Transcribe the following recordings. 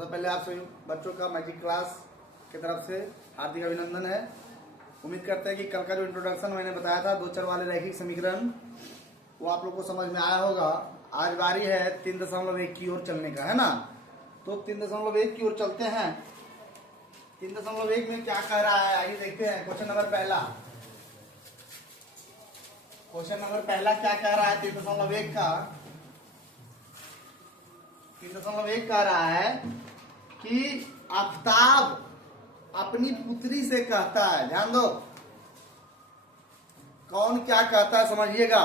सबसे पहले आप सभी बच्चों का मैजिक क्लास की तरफ से हार्दिक अभिनंदन है। उम्मीद करते हैं कि कल का जो इंट्रोडक्शन मैंने बताया था 2 चर वाले रैखिक समीकरण वो आप लोग को समझ में आया होगा। आज बारी है 3.1 की ओर चलने का, है ना। तो 3.1 की ओर चलते हैं। 3.1 में क्या कह रहा है आइए देखते हैं। क्वेश्चन नंबर पहला क्या कह रहा है 3.1 का। 3.1 कह रहा है कि आफताब अपनी पुत्री से कहता है, ध्यान दो कौन क्या कहता है समझिएगा।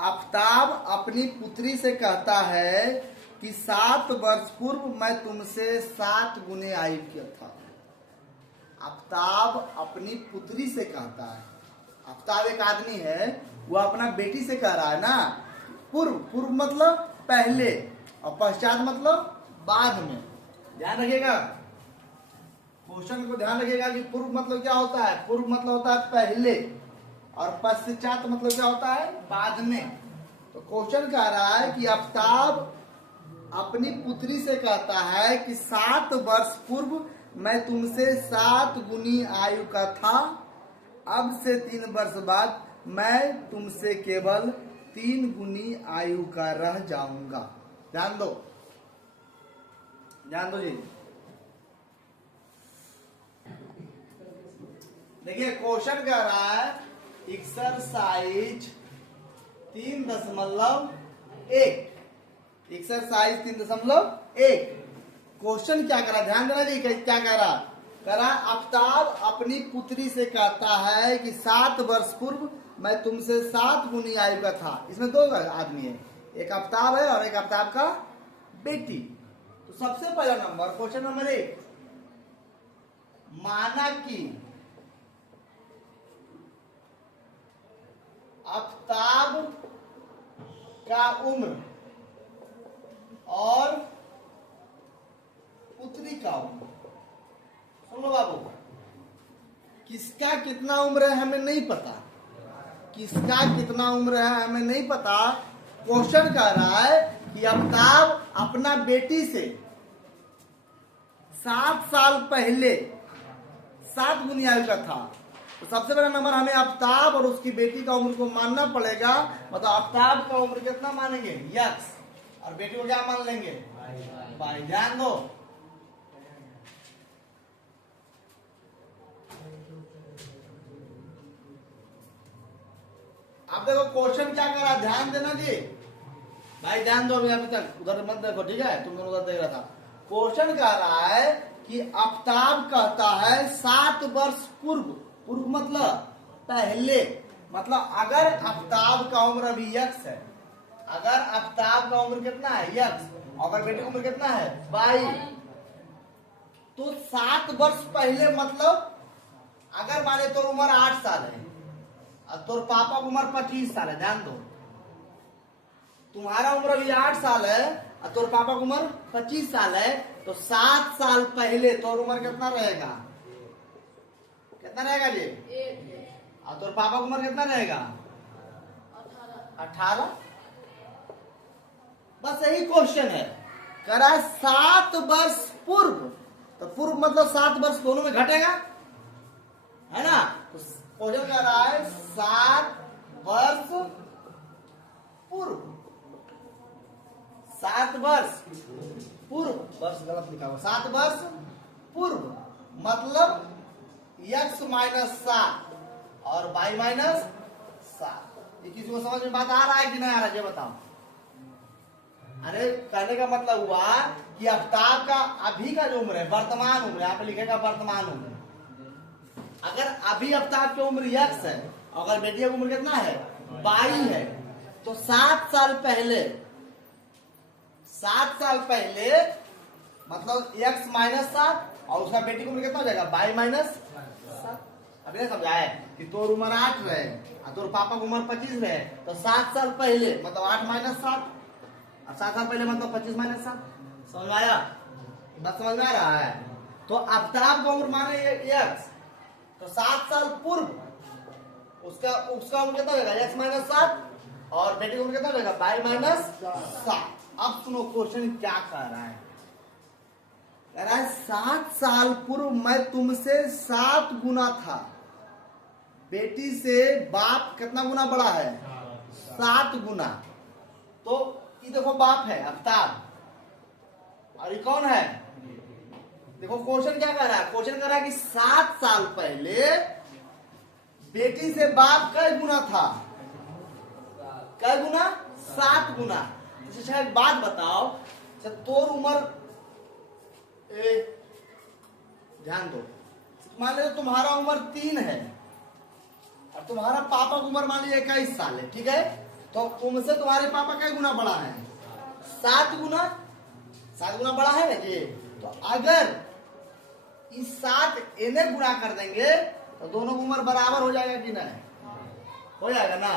आफताब अपनी पुत्री से कहता है कि 7 वर्ष पूर्व मैं तुमसे 7 गुने आयु किया था। आफताब अपनी पुत्री से कहता है। आफताब एक आदमी है, वो अपना बेटी से कह रहा है ना। पूर्व मतलब पहले और पश्चात मतलब बाद में। ध्यान रखिएगा, क्वेश्चन को ध्यान रखिएगा कि पूर्व मतलब क्या होता है। पूर्व मतलब होता है पहले और पश्चात मतलब क्या होता है, बाद में। तो क्वेश्चन कह रहा है कि आफताब अपनी पुत्री से कहता है कि 7 वर्ष पूर्व मैं तुमसे 7 गुनी आयु का था। अब से 3 वर्ष बाद मैं तुमसे केवल 3 गुनी आयु का रह जाऊंगा। ध्यान दो जी। देखिए क्वेश्चन कह रहा है एक्सरसाइज 3.1। एक्सरसाइज 3.1 क्वेश्चन क्या करा, ध्यान देना जी। क्या कह रहा आफताब अपनी पुत्री से कहता है कि 7 वर्ष पूर्व मैं तुमसे 7 गुनी आयु का था। इसमें 2 आदमी है, एक आफताब है और एक आफताब का बेटी। तो सबसे पहला नंबर क्वेश्चन नंबर 1, माना कि आफताब का उम्र और पुत्री का उम्र, सुन लो बाबू, किसका कितना उम्र है हमें नहीं पता। किसका कितना उम्र है हमें नहीं पता। क्वेश्चन कह रहा है कि आफताब अपना बेटी से 7 साल पहले 7 गुनी आयु का था। तो सबसे बड़ा नंबर हमें आफताब और उसकी बेटी का उम्र को मानना पड़ेगा। मतलब आफताब का उम्र कितना मानेंगे, यक्स, और बेटी को क्या मान लेंगे, बाई। ध्यान दो, आप देखो क्वेश्चन क्या कर रहा है, ध्यान देना जी भाई, ध्यान दो। अभी तक उधर मत देखो, ठीक है, तुम दोनों उधर देख रहा था। क्वेश्चन कह रहा है कि आफताब कहता है 7 वर्ष पूर्व मतलब पहले। मतलब अगर आफताब का उम्र अभी यक्स है, अगर आफताब का उम्र कितना है, यक्स, अगर बेटी का उम्र कितना है, 22, तो 7 वर्ष पहले मतलब अगर माने तो उम्र 8 साल है और तोर पापा की उम्र 25 साल है। ध्यान दो, तुम्हारा उम्र अभी 8 साल है और तोर पापा की उम्र 25 साल है। तो 7 साल पहले तोर उम्र कितना रहेगा, कितना रहेगा जी, और तोर पापा की उम्र कितना रहेगा, 18। बस यही क्वेश्चन है। कह रहा है 7 वर्ष पूर्व, तो पूर्व मतलब 7 वर्ष दोनों में घटेगा, है ना। तो क्वेश्चन कह रहा है 7 वर्ष पूर्व, 7 वर्ष पूर्व, वर्ष गलत लिखा हुआ, 7 वर्ष पूर्व मतलब x माइनस 7 और y माइनस 7। ये किसी को समझ में बात आ रहा है कि नहीं आ रहा है, ये बताओ। अरे कहने का मतलब हुआ कि आफताब का अभी का जो उम्र है, वर्तमान उम्र, यहाँ पे लिखेगा वर्तमान उम्र। अगर अभी आफताब की उम्र x है, अगर बेटी की उम्र कितना है, 22 है, तो 7 साल पहले मतलब x माइनस 7 और उसका बेटी की उम्र कितना हो जाएगा, 22 माइनस 7। अभी नहीं समझाए कि तोर उम्र 8 रहे और तोर पापा की उम्र 25 रहे, तो 7 साल पहले मतलब 8 माइनस 7 और 7 साल पहले मतलब 25 माइनस 7। समझ में आया, बस समझ में आ रहा है। तो आफताब का उम्र माने x, तो 7 साल पूर्व उसका उम्र कितना होगा, x माइनस 7 और बेटी का उम्र कितना होगा, 22 माइनस 7। अब सुनो क्वेश्चन क्या कह रहा है। कह रहा है 7 साल पूर्व मैं तुमसे 7 गुना था। बेटी से बाप कितना गुना बड़ा है? 7 गुना। तो ये देखो बाप है आफ्ताब, और ये कौन है? देखो क्वेश्चन क्या कर रहा है? क्वेश्चन कर रहा है कि 7 साल पहले बेटी से बाप कई गुना था? कई गुना? 7 गुना। अच्छा एक बात बताओ, तोर उम्र ध्यान दो, मान लीजिए तुम्हारा उम्र 3 है और तुम्हारा पापा की उम्र मान लीजिए 21 साल है, ठीक है? तो तुमसे तुम्हारे पापा कई गुना बड़ा है? 7 गुना। 7 गुना बड़ा है ना ये। तो अगर इस 7 इन्हें गुणा कर देंगे तो दोनों की उम्र बराबर हो जाएगा कि नहीं? हो जाएगा ना।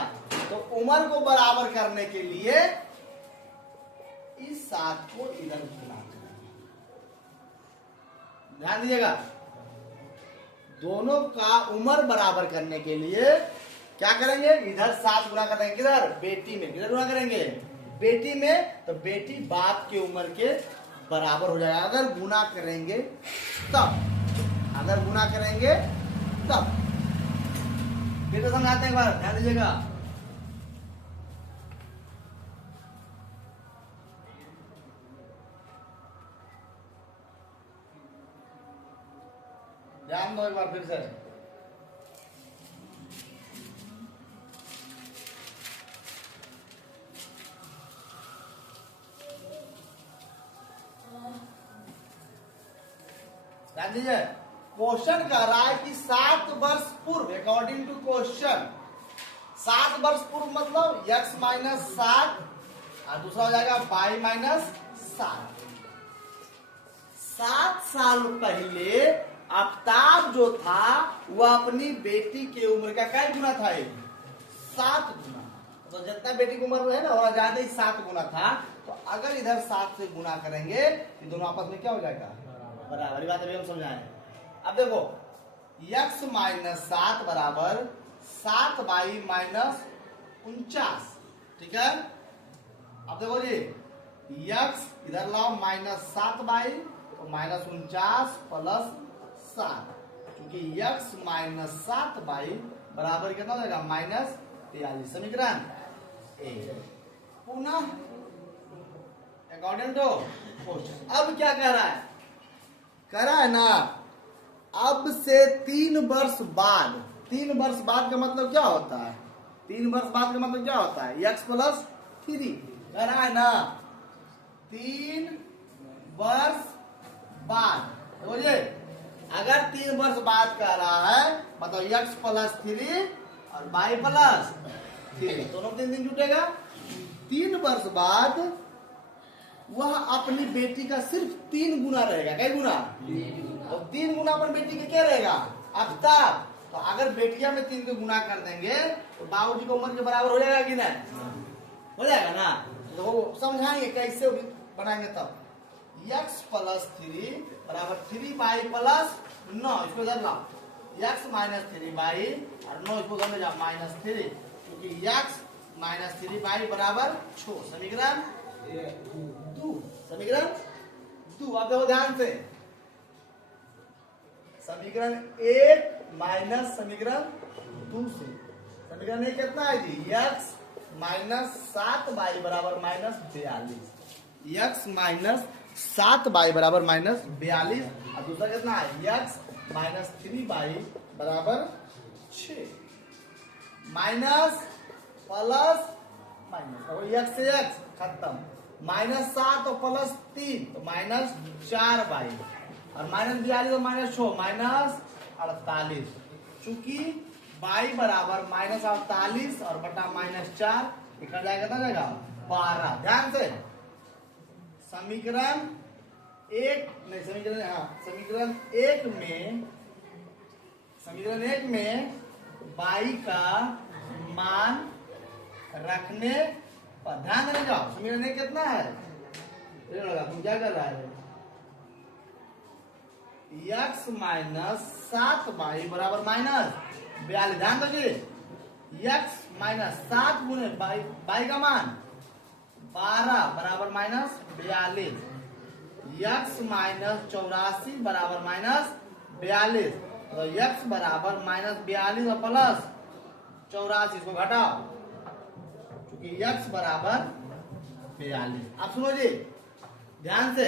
तो उम्र को बराबर करने के लिए इस 7 को इधर गुणा करेंगे। ध्यान दीजिएगा, दोनों का उम्र बराबर करने के लिए क्या करेंगे? इधर 7 गुना कर देंगे। किधर? बेटी में। किधर गुना करेंगे? बेटी में। तो बेटी बाप की उम्र के बराबर हो जाएगा अगर गुना करेंगे तब। अगर गुना करेंगे तब। फिर तो समझाते हैं एक बार, ध्यान दीजिएगा। ध्यान दो एक बार फिर से। ध्यान दीजिए, क्वेश्चन कह रहा है कि 7 वर्ष पूर्व, अकॉर्डिंग टू क्वेश्चन 7 वर्ष पूर्व मतलब x माइनस 7 और दूसरा हो जाएगा y माइनस 7। 7 साल पहले आफ्ताब जो था वह अपनी बेटी की उम्र का क्या गुना था? 7 गुना। तो जितना बेटी की उम्र है ना वह ज्यादा ही 7 गुना था। तो अगर इधर 7 से गुना करेंगे तो दोनों आपस में क्या हो जाएगा? बराबर। बात अभी हम समझाएं। अब देखो x माइनस 7 बराबर 7 बाई माइनस 49, ठीक है? अब देखो जी x इधर लाओ माइनस 7 बाई तो माइनस 49 प्लस 7, क्योंकि x माइनस 7 बाई बराबर कितना हो जाएगा? माइनस 43। समीकरण पुनः अकॉर्डिंग टू क्वेश्चन। अब क्या कह रहा है? कह रहा है ना अब से 3 वर्ष बाद। 3 वर्ष बाद का मतलब क्या होता है? 3 वर्ष बाद का मतलब क्या होता है? x plus 3। कह रहा है ना 3 वर्ष बाद। बोलिए अगर 3 वर्ष बाद कह रहा है मतलब x प्लस 3 और y प्लस 3, दोनों 3 दिन जुटेगा। 3 वर्ष बाद वह अपनी बेटी का सिर्फ 3 गुना रहेगा। क्या गुना? और 3 गुना पर बेटी का क्या रहेगा? आफ्ताब। तो अगर बेटिया में 3 को गुना कर देंगे तो बाबूजी की उम्र के बराबर हो जाएगा कि नहीं? हो जाएगा ना। तो वो समझाएंगे कैसे बनाएंगे तब। x प्लस 3 बराबर 3 बाई प्लस 9, इसको इधर लाओ। x माइनस 3 बाई और 9 इसको उधर ले जाओ माइनस 3, क्योंकि x माइनस 3 बाई बराबर 6। समीकरण 2। समीकरण 2। आप देखो ध्यान से, समीकरण 1 माइनस समीकरण 2 से समीकरण 1 कितना है जी? x माइनस 7 बाई बराबर माइनस 42। x माइनस 7 बाई बराबर माइनस 42 और दूसरा कितना है? x माइनस 3 बाई बराबर 6। माइनस प्लस माइनस, और x से x खत्म। माइनस 7 और प्लस 3 तो माइनस 4 बाई और माइनस 42 और माइनस 6 माइनस 48। चूंकि बाई बराबर माइनस 48 और बटा माइनस 4 निकल जाएगा, कितना जाएगा? 12। ध्यान से समीकरण 1 नहीं, समीकरण 1 में बाई का मान रखने पर ध्यान देने जाओ। समीकरण 1 कितना है? तुम क्या कर रहा है? x माइनस 7 बाई बराबर माइनस 42। ध्यान दीजिए x माइनस 7 गुने बाई का मान 12 बराबर माइनस 42। x माइनस 84 बराबर माइनस 42। तो x बराबर माइनस 42 और प्लस 84, इसको घटाओ क्योंकि x बराबर 42। अब सुनो जी ध्यान से,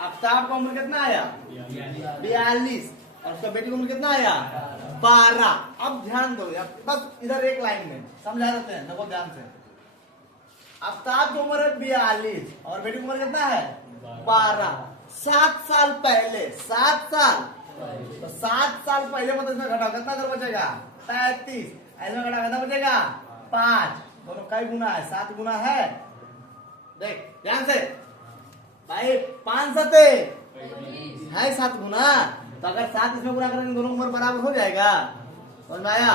आफ्ताब का उम्र कितना आया 42 और उसका बेटी का उम्र कितना आया 12। अब ध्यान दो यार, बस इधर एक लाइन में समझा देते हैं, देखो ध्यान से। आफ्ताब की उम्र है 42 और बेटी की उम्र कितना है 12। 7 साल पहले, 7 साल, तो 7 साल पहले मतलब इसमें घटा कितना कर बचेगा 35, इसमें घटा कितना बचेगा 5। दोनों कई गुना है 7 गुना है। देख ध्यान से भाई, 5 सते है 7 गुना, तो अगर 7 इसमें गुना करेंगे दोनों उम्र बराबर हो जाएगा। समझ में आया?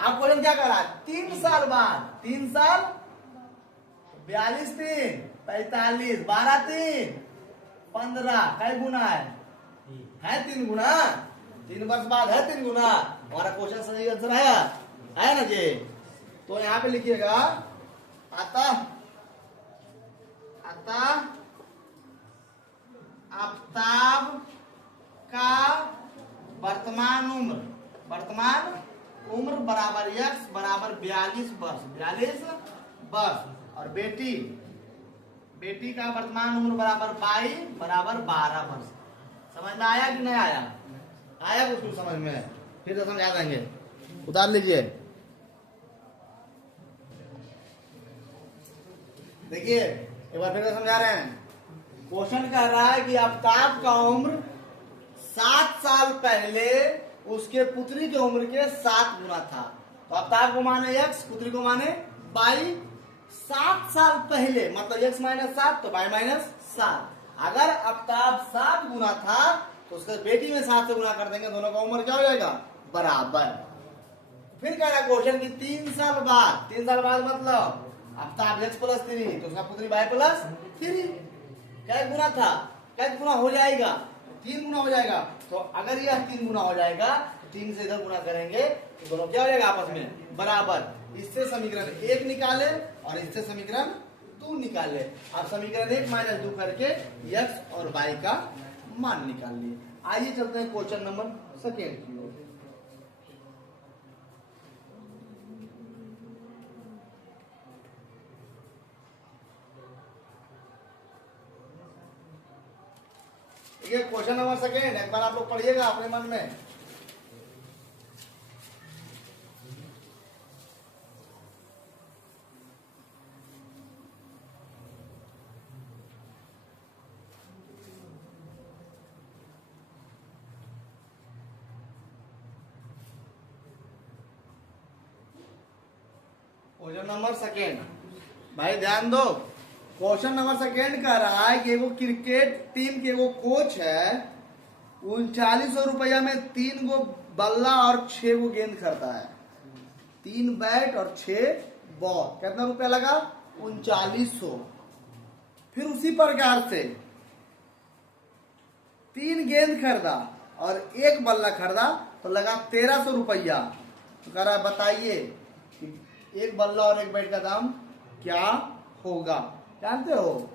आप क्वेश्चन क्या करा 3 साल बाद, 3 साल 42 3 45 12 3 15, कई गुना है 3 गुना, 3 वर्ष बाद है 3 गुना। हमारा क्वेश्चन सही आंसर आया ना जी। तो यहाँ पे लिखिएगा अतः आफ्ताब का वर्तमान उम्र बराबर x बराबर 42 वर्ष, और बेटी का वर्तमान उम्र बराबर 22 बराबर 12 वर्ष। समझ में आया कि नहीं आया? आया कुछ समझ में? फिर तो समझा देंगे, उतार लीजिए। देखिए एक बार फिर से समझा रहे हैं। क्वेश्चन कह रहा है कि आफ्ताब का उम्र 7 साल पहले उसके पुत्री की उम्र के 7 गुना था। तो आफ्ताब को माने x, पुत्री को माने y। 7 साल पहले मतलब x माइनस 7 तो y माइनस 7। अगर आफ्ताब 7 गुना था तो उसके बेटी में 7 से गुना कर देंगे, दोनों का उम्र क्या हो जाएगा बराबर। फिर कह रहा क्वेश्चन की 3 साल बाद मतलब आफ्ताब x प्लस 3 तो उसका पुत्री y प्लस 3, क्या गुना था, क्या गुना हो जाएगा 3 गुना हो जाएगा। तो अगर यह 3 गुना हो जाएगा तो 3 से इधर गुना करेंगे तो दोनों क्या हो जाएगा आपस में बराबर। इससे समीकरण 1 निकाले और इससे समीकरण 2 निकाले। आप समीकरण 1 माइनस 2 करके x और y का मान निकाल लिए। आइए चलते हैं क्वेश्चन नंबर 2 की ओर। ये क्वेश्चन नंबर 2 एक बार आप लोग पढ़िएगा अपने मन में। क्वेश्चन नंबर 2 भाई ध्यान दो। क्वेश्चन नंबर 2 कह रहा है कि एगो क्रिकेट टीम के एगो कोच है 3900 रुपया में 3 गो बल्ला और 6 गो गेंद खरीदा है। 3 बैट और 6 बॉल, कितना रुपया लगा 3900। फिर उसी प्रकार से 3 गेंद खरीदा और 1 बल्ला खरीदा तो लगा 1300 रुपया। तो कह रहा है बताइए कि 1 बल्ला और 1 बैट का दाम क्या होगा। जानते हो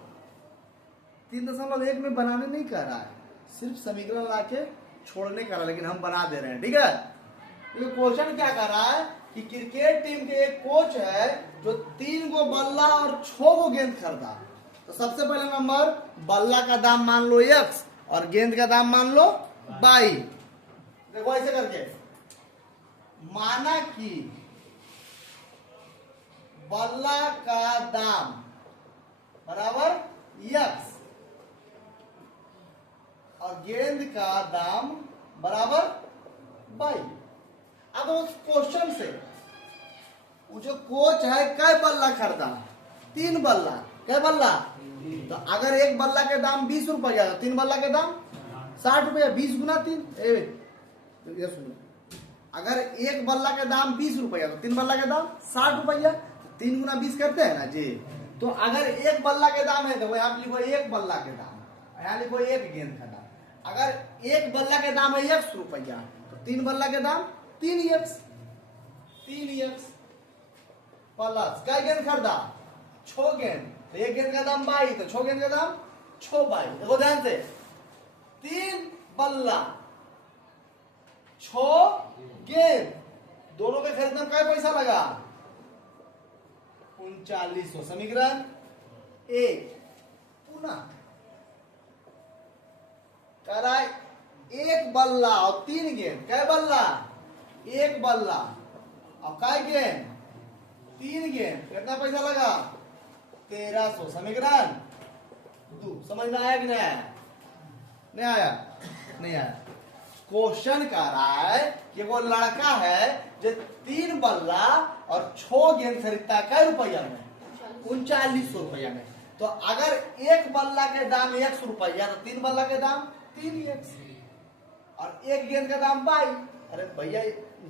3.1 में बनाने नहीं कह रहा है, सिर्फ समीकरण लाके छोड़ने का रहा, लेकिन हम बना दे रहे हैं। ठीक है, तो क्वेश्चन क्या कर रहा है कि क्रिकेट टीम के एक कोच है जो 3 गो बल्ला और 6 गो गेंद खरीदा। तो सबसे पहले नंबर बल्ला का दाम मान लो x और गेंद का दाम मान लो y। देखो ऐसे करके माना कि बल्ला का दाम बराबर x और गेंद का दाम बराबर y। अब उस क्वेश्चन से वो जो कोच है कै बल्ला खरीदा 3 बल्ला, कै बल्ला। तो अगर 1 बल्ला के दाम 20 रुपया तो 3 बल्ला के दाम 60 रुपया, 20 गुना 3। अगर 1 बल्ला के दाम 20 रुपया तो 3 बल्ला के दाम 60 रुपया, 3 गुना 20 करते हैं ना जी। तो अगर 1 बल्ला के दाम है तो यहाँ लिखो 1 बल्ला के दाम, यहाँ लिखो 1 गेंद का दाम। अगर 1 बल्ला के दाम है 1 रुपया तो 3 बल्ला के दाम 3x प्लस क्या गेंद खरीदा 6 गेंद, तो 1 गेंद का दाम 22 तो 6 गेंद का दाम 6 22। देखो ध्यान से 3 बल्ला 6 गेंद, दोनों के खरीदने में क्या पैसा लगा? 3900। समीकरण 1 पुनः कह रहा है 1 बल्ला और 3 गेंद। क्या बल्ला? 1 बल्ला और क्या गेंद? 3 गेंद, कितना पैसा लगा? 1300। समीकरण 2। समझ में आया कि नहीं आया? नहीं आया? नहीं आया। क्वेश्चन कह रहा है कि वो लड़का है जो 3 बल्ला और 6 गेंद खरीदता है, क्या रुपया में? 3900 रुपया में। तो अगर 1 बल्ला के दाम 100 रुपया तो 3 बल्ला के दाम 3x और 1 गेंद का दाम बाई। अरे भैया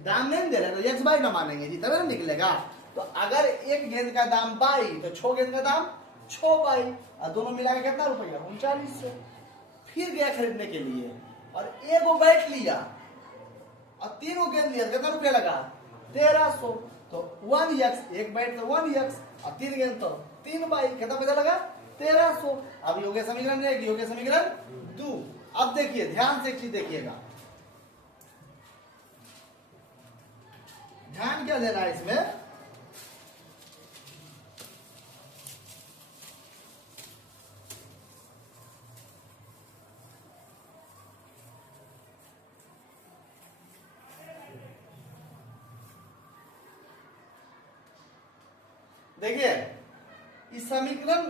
दाम नहीं दे रहे तो x बाई ना मानेंगे जी, तभी ना निकलेगा। तो अगर 1 गेंद का दाम बाई तो 6 गेंद का दाम 6 बाई और दोनों मिला के कितना रुपया? 3900। फिर गया खरीदने के लिए और 1 को बैट लिया और 3 को गेंद लिया, कितना रुपया लगा? 1300। तो 1x, 1 बैट तो 1x और 3 गेंद तो 3 बाई, कितना पैसा लगा? 1300। अब योग्य समीकरण 1, योग्य समीकरण 2। अब देखिए ध्यान से एक चीज देखिएगा, ध्यान क्या देना है इसमें? देखिए इस समीकरण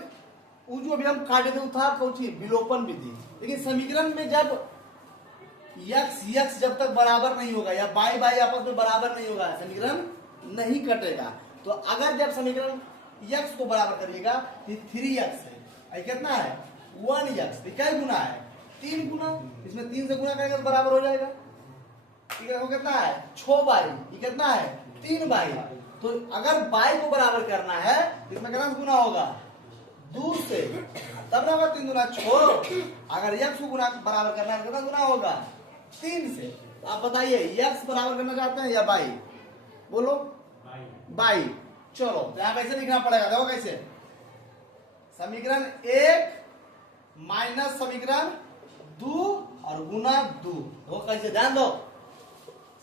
जो अभी हम काटे थे था कौन विलोपन विधि, लेकिन समीकरण में जब यक्स जब तक बराबर नहीं होगा या बाई बाई आपस में बराबर नहीं होगा समीकरण नहीं कटेगा। तो अगर जब समीकरण यक्स को बराबर करिएगा तो 3x है, कितना है? 1x। क्या गुना है? 3 गुना, इसमें 3 से गुना करेंगे तो बराबर हो जाएगा। ठीक है, वो कितना है? 6 बाई, ये कितना है? 3 बाई। तो अगर बाई को बराबर करना है तो इसमें कितना गुना होगा? 2 से, तब ना होगा 3 गुना 6। अगर x को गुना बराबर करना है कितना गुना होगा? 3 से। तो आप बताइए x बराबर करना चाहते हैं या बाई? बोलो बाई। चलो तो यहां कैसे लिखना पड़ेगा? देखो कैसे, समीकरण 1 माइनस समीकरण 2 और गुना 2। वो कैसे? ध्यान दो,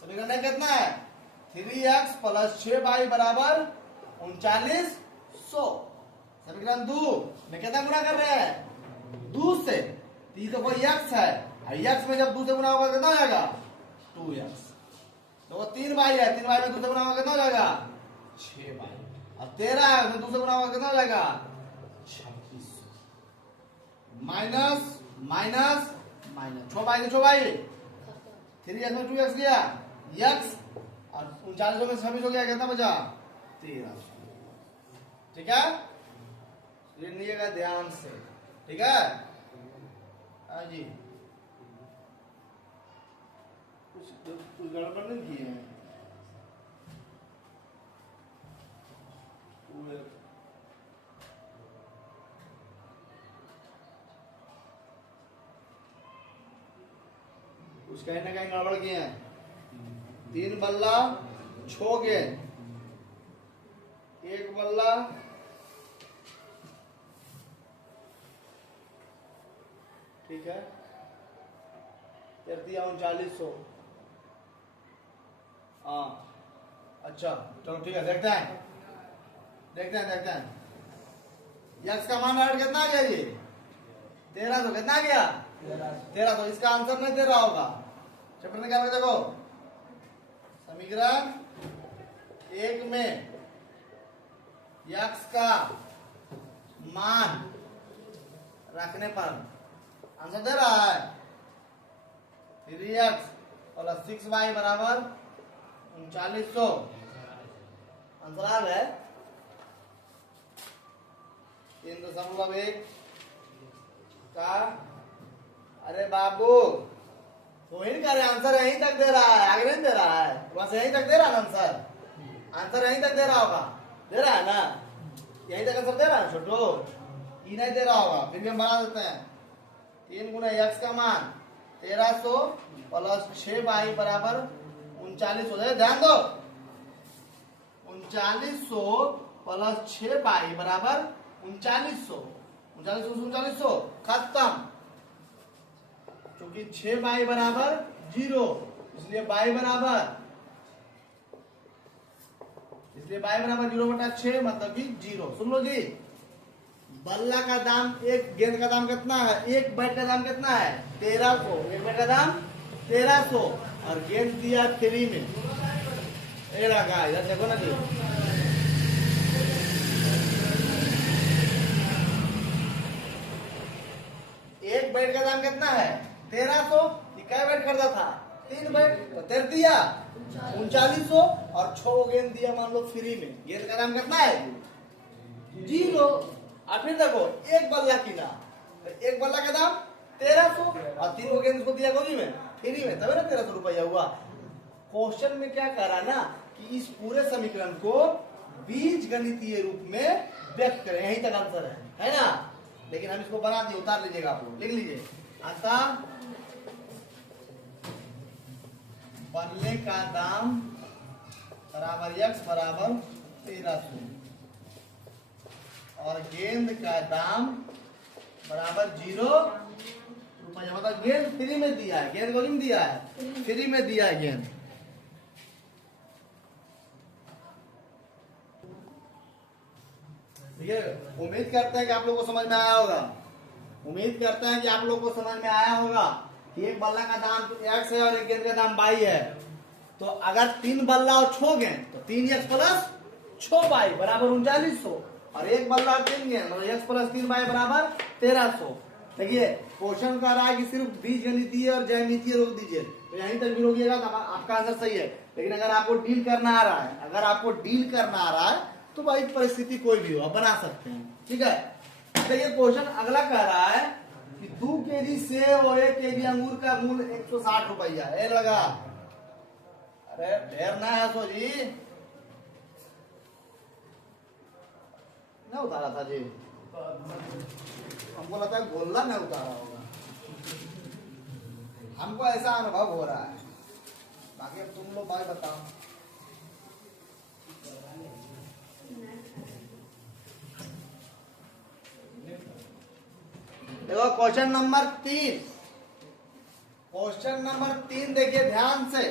समीकरण 1 कितना है? 3x प्लस 6 बाई बराबर 3900। समीकरण 2 में कितना गुना कर रहे हैं? 2 से। तो कोई x है, x में जब 2 से गुना होगा कितना हो जाएगा? 2x। तो वो 3 बाई है, 3 बाई में 2 से गुना होगा कितना हो जाएगा? 6 बाई। और 13 है, उसमें 2 से गुना होगा कितना हो जाएगा? 2600। माइनस माइनस माइनस 6 बाई से 6 बाई, 3x में 2x गया, x और 3900 में 26 हो गया, कितना बचा? 1300। ठीक है, लिखिएगा ध्यान से। ठीक है हाँ जी, कुछ गड़बड़ नहीं किए हैं? कुछ कहीं ना कहीं गड़बड़ किए हैं। 3 बल्ला 6 गेंद, 1 बल्ला ठीक है, कर दिया 3900। हाँ अच्छा चलो ठीक है, देखते हैं यक्स का मान कितना आ गया? ये 1300। कितना आ गया? 1300। इसका आंसर नहीं दे रहा होगा, चैप्टर में क्या है देखो, समीकरण 1 में यक्स का मान रखने पर आंसर दे रहा है 3x प्लस 6y बराबर 3900। आंसर आ गया 3.1 का। अरे बाबू तो ही कर आंसर यहीं तक दे रहा है, आगे नहीं दे रहा है। बस यहीं तक दे रहा है आंसर, आंसर यहीं तक दे रहा होगा, दे रहा है ना? यहीं तक आंसर दे रहा है छोटू, ये नहीं दे रहा होगा। फिर भी हम बना देते हैं। 3 गुना x का मान 1300 प्लस 6 बाई बराबर 3900। ध्यान दो, 3900 प्लस 6 बाई बराबर 3900। 3900 खत्म। क्योंकि 6 बाई बराबर 0, इसलिए बाई बराबर 0/6 मतलब कि 0। सुन लो जी, बल्ला का दाम, एक गेंद का दाम कितना है, एक बैट का दाम कितना है 1300, एक बैट का दाम 1300 और गेंद दिया फ्री में। ये लगा इधर देखो ना जी, एक बैट का दाम कितना है 1300, क्या बैट खरीदा था 3 बैट, तो 13 दिया 3900 और 6 गेंद दिया मान लो फ्री में। गेंद का दाम कितना है 0। और फिर देखो एक बल्ला किना, तो एक बल्ला का दाम 1300 और 3 गेंद उसको दिया गोली में फ्री में, तब ना 1300 रुपया हुआ। क्वेश्चन में क्या करा ना कि इस पूरे समीकरण को बीज गणितीय रूप में व्यक्त करें, यही तक आंसर है ना। लेकिन हम इसको बना दिए, उतार लीजिएगा आप लोग, लिख लीजिए। अतः बल्ले का दाम बराबर x बराबर 1300 और गेंद का दाम बराबर 0 रुपया, मतलब गेंद फ्री में दिया है, गेंद को दिया है फ्री में दिया है गेंद। देखिए, उम्मीद करते हैं कि आप लोगों को समझ में आया होगा, उम्मीद करते हैं कि आप लोगों को समझ में आया होगा कि एक बल्ला का दाम x है और एक गेंद का दाम y है। तो अगर 3 बल्ला और 6 गेंद तो 3x प्लस 6y बराबर 3900 और एक बल्ला और 3 गेंद मतलब x प्लस 3y बराबर 1300। देखिए क्वेश्चन का रहा है कि सिर्फ बीज गणितीय और ज्यामितीय रोक दीजिए, तो यहीं तक भी रोकिएगा तो आपका आंसर सही है। लेकिन अगर आपको डील करना आ रहा है, अगर आपको डील करना आ रहा है तो भाई परिस्थिति कोई भी हो आप बना सकते हैं, ठीक है। देखिए क्वेश्चन अगला कह रहा है कि 2 केजी सेब और 1 केजी अंगूर का मूल्य 160 रुपया है लगा। अरे ढेर ना है सो जी, ना उतारा था जी, हमको लगता है गोल्ला नहीं उतारा होगा, हमको ऐसा अनुभव हो रहा है। बाकी अब तुम लोग भाई बताओ। देखो क्वेश्चन नंबर 3, क्वेश्चन नंबर 3 देखिए ध्यान से।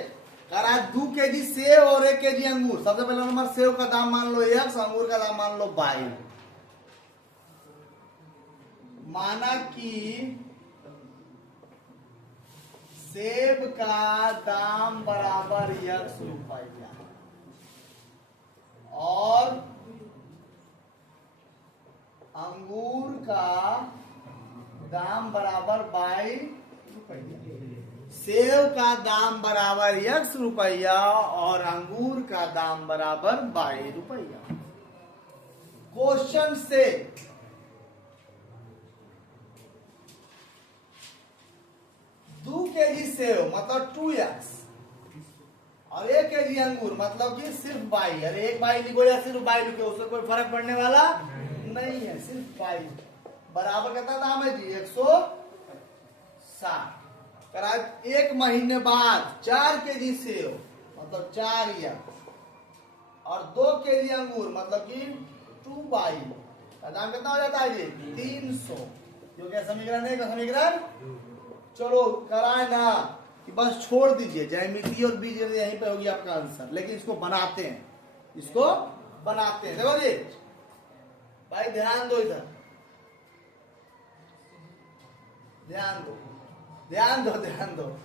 कह रहा है 2 केजी सेब और 1 केजी अंगूर। सबसे पहला नंबर सेब का दाम मान लो x, अंगूर का दाम मान लो y। माना कि सेब का दाम बराबर x रुपया और अंगूर का दाम बराबर 22 रुपया। सेब का दाम बराबर x रुपया और अंगूर का दाम बराबर 22 रुपया। क्वेश्चन से 2 केजी सेब मतलब 2x और 1 केजी अंगूर मतलब कि सिर्फ 22। अरे एक 22 लिखो या सिर्फ 22 लिखो, उससे कोई फर्क पड़ने वाला नहीं है, सिर्फ 22 बराबर कितना दाम है जी 160। करा 1 महीने बाद 4 केजी सेब मतलब 4x और 2 केजी अंगूर मतलब कि 2y का दाम कितना हो जाता है जी 300। जो क्या समीकरण है का समीकरण, चलो कराए ना कि बस छोड़ दीजिए, ज्यामिति और बीज यहीं पे होगी आपका आंसर। लेकिन इसको बनाते हैं, इसको बनाते हैं। देखो जी भाई ध्यान दो, इधर ध्यान दो, ध्यान दो, ध्यान दो।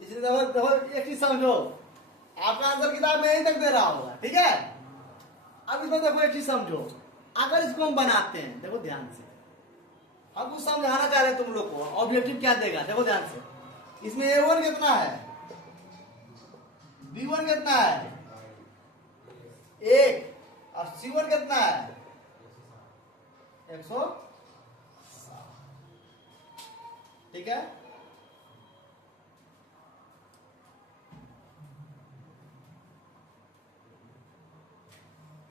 इसलिए देखो एक चीज समझो, आपका आंसर किताब में यहीं तक दे रहा होगा, ठीक है। अब इसमें देखो एक चीज समझो, अगर इसको हम बनाते हैं, देखो ध्यान से, हम कुछ समझाना चाह रहे हैं तुम लोग को, ऑब्जेक्टिव क्या देगा देखो ध्यान से। इसमें A1 कितना है, B1 कितना है 1 और C1 कितना है 160, ठीक है।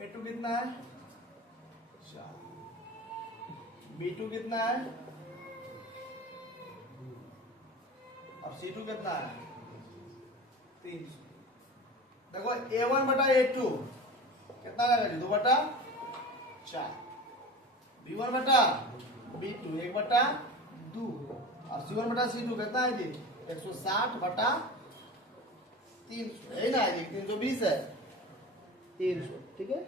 A2 कितना है 4, B2 कितना है और C2 कितना है 300। देखो A1 बटा A2 कितना आ जाएगा जी 2/4। B1 बटा B2 1/2 और C1 बटा C2 कितना है जी 160 बटा 300 है ना जी 320 है 300 ठीक है।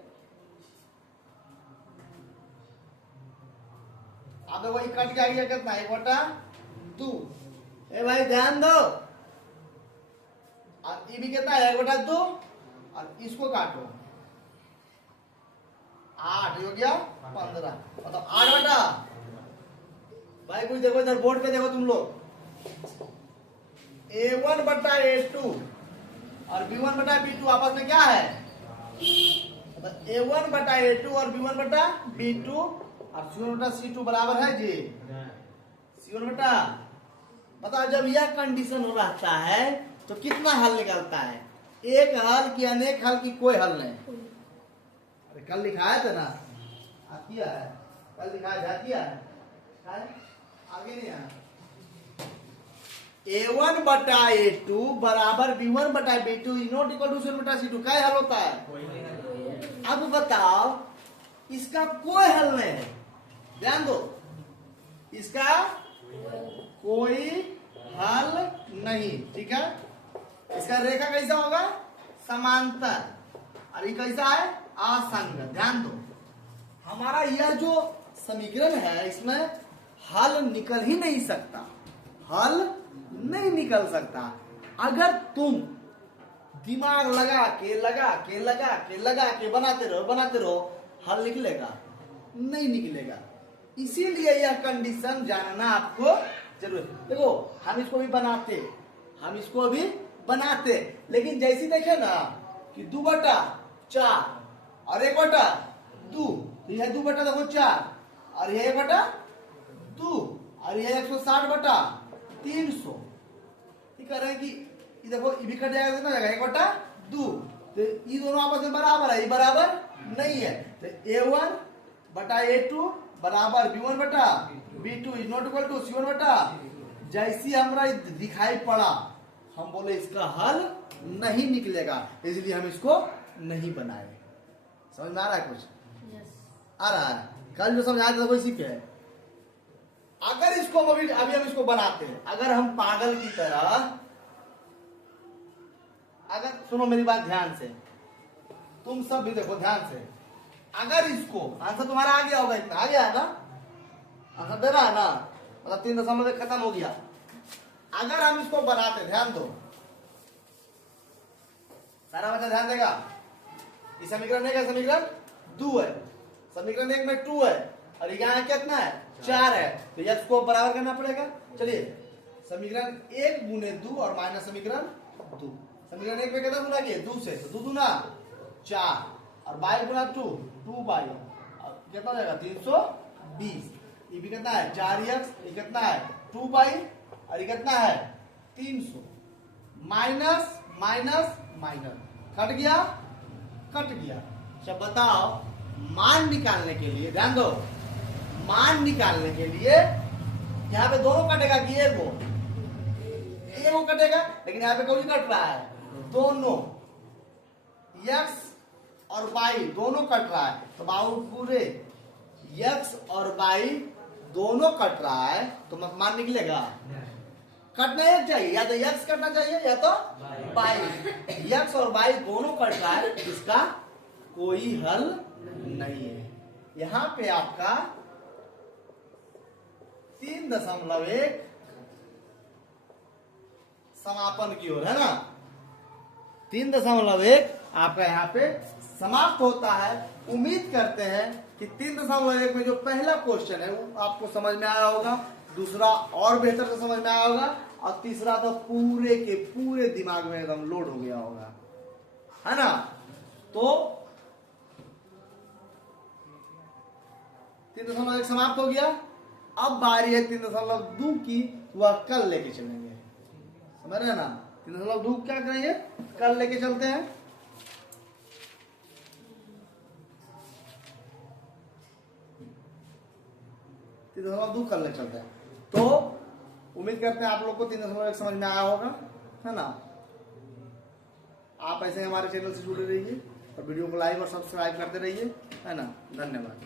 अब वही कट के आ गया कितना 1/2। ए भाई ध्यान दो और ये भी कितना है 1/2 और इसको काटो 8 हो गया 15 मतलब 8 बटा भाई कुछ देखो इधर बोर्ड पे देखो तुम लोग A1 बटा A2 और B1 बटा B2 आपस में क्या है A1 बटा A2 और B1 बटा B2 और C1 बटा C2 बराबर है जी C1 बटा बताओ जब यह कंडीशन रहता है तो कितना हल निकलता है एक हल की अनेक हल की कोई हल नहीं। अरे कल लिखाया था ना किया है कल लिखाया किया है आगे नहीं आया A1 बटा A2 बराबर B1 बटा B2 not equal to C1 बटा C2 क्या हल होता है। अब बताओ इसका कोई हल नहीं है ध्यान दो इसका कोई हल नहीं ठीक है। इसका रेखा कैसा होगा समांतर और ये कैसा है असंगत। ध्यान दो हमारा यह जो समीकरण है इसमें हल निकल ही नहीं सकता हल नहीं निकल सकता। अगर तुम दिमाग लगा के बनाते रहो हल निकलेगा नहीं निकलेगा। इसीलिए यह कंडीशन जानना आपको जरूरी है। देखो हम इसको भी बनाते लेकिन जैसी देखे ना कि 2/4 और 1/2 तो यह 2/4 देखो 4 और यह 1/2 और यह 160 बटा 300 कह रहे हैं कि ये देखो ये भी कट जाएगा कितना जाएगा 1/2 तो ये दोनों आपस में बराबर है ये बराबर नहीं है तो A1 बटा A2 बराबर B1 बटा B2 is not equal to C1 बटा जैसी हमरा दिखाई पड़ा हम बोले इसका हल नहीं निकलेगा इसलिए हम इसको नहीं बनाए। समझ में आ रहा है कुछ आ रहा है कल जो समझाया था वही सीखे। अगर इसको अभी हम इसको बनाते हैं अगर हम पागल की तरह अगर सुनो मेरी बात ध्यान से तुम सब भी देखो ध्यान से अगर इसको आंसर तुम्हारा आ गया होगा इतना आ गया है ना आंसर दे रहा है ना मतलब 3 खत्म हो गया। अगर हम इसको बनाते ध्यान दो सारा बच्चा ध्यान देगा इस समीकरण एक है समीकरण 2 है समीकरण 1 में 2 है और यहाँ कितना है 4 है तो x को बराबर करना पड़ेगा। चलिए समीकरण 1 गुने 2 और माइनस समीकरण 2 समीकरण 1 में कितना गुना किए 2 से तो 2 दूना 4 और बाई गुना 2 बाई और कितना हो जाएगा 320 ये भी कितना है 4x ये कितना है 2 बाई और ये कितना है 300 माइनस माइनस माइनस कट गया। अच्छा बताओ मान निकालने के लिए ध्यान दो मान निकालने के लिए यहाँ पे दोनों कटेगा कि एगो कटेगा लेकिन यहाँ पे कौन कट रहा है दोनों x और y दोनों कट रहा है तो बाबू पूरे x और y दोनों कट रहा है तो मान निकलेगा कटना एक चाहिए या तो x कटना चाहिए या तो y x और y दोनों कट रहा है इसका कोई हल नहीं है। यहाँ पे आपका 3.1 समापन की ओर है ना 3.1 आपका यहाँ पे समाप्त होता है। उम्मीद करते हैं कि 3.1 में जो पहला क्वेश्चन है वो आपको समझ में आया होगा दूसरा और बेहतर से समझ में आया होगा और तीसरा तो पूरे के पूरे दिमाग में एकदम लोड हो गया होगा है ना। तो 3.1 समाप्त हो गया। अब बारी है 3.2 की वह कल लेके चलेंगे समझ रहे ना 3.2 क्या करेंगे कल लेके चलते हैं। दो कल लेके चलते हैं तो उम्मीद करते हैं आप लोग को 3.1 समझ में आया होगा है ना। आप ऐसे हमारे चैनल से जुड़े रहिए। और वीडियो को लाइक और सब्सक्राइब करते रहिए, है ना। धन्यवाद।